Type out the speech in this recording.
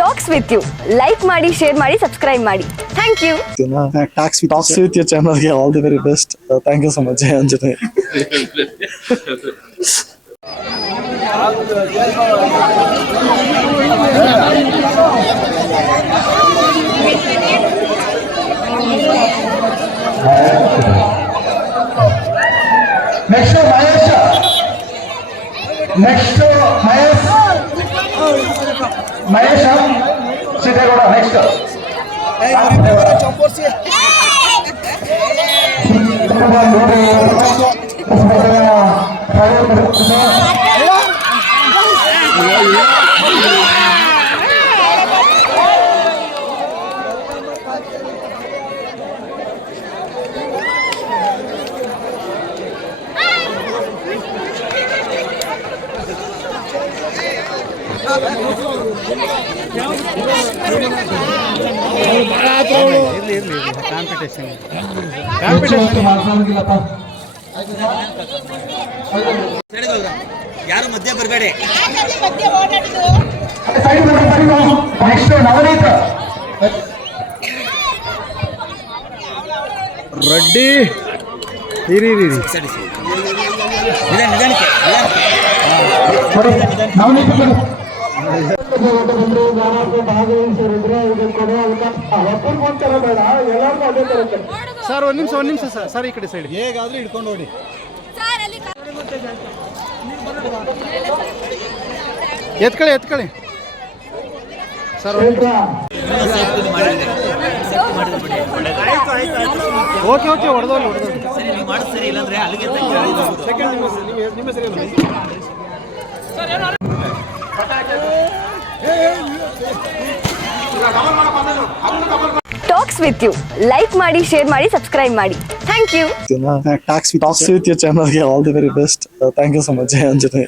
Tax With You like ಮಾಡಿ, share ಮಾಡಿ, subscribe ಮಾಡಿ. Thank you. Talks With You ಚಾನಲ್ಗೆ all the very best. Thank you so much. ಜಯ Anjaneya. Next Mahesh Siddegowda. Next ಯಾರು ಮಧ್ಯ ಬರಬೇಡಿ. ನೆಕ್ಸ್ಟ್ ನವನೀತ್ ರೆಡ್ಡಿ. ಸರ್ ಒಂದ್ ನಿಮಿಷ ಸರ್ ಈ ಕಡೆ ಸೈಡ್ ಹೇಗಾದ್ರೂ ಹಿಡ್ಕೊಂಡು ಹೋಗಿ. ಎತ್ಕೊಳ್ಳಿ ಸರ್. ಓಕೆ ಹೊಡೆದೋಲ್ಲ. ಮಾಡಿಸ್ತೀರಿ ಇಲ್ಲಾಂದ್ರೆ ಅಲ್ಲಿಗೆ ಟಾಕ್ಸ್ ವಿತ್ ಯು ಲೈಕ್ ಮಾಡಿ, ಶೇರ್ ಮಾಡಿ, ಸಬ್ಸ್ಕ್ರೈಬ್ ಮಾಡಿ. Thank you. Talks With You ಚಾನಲ್ಗೆ all the very best. Thank you so much. ಜಯ ಅಂಜನೇಯ.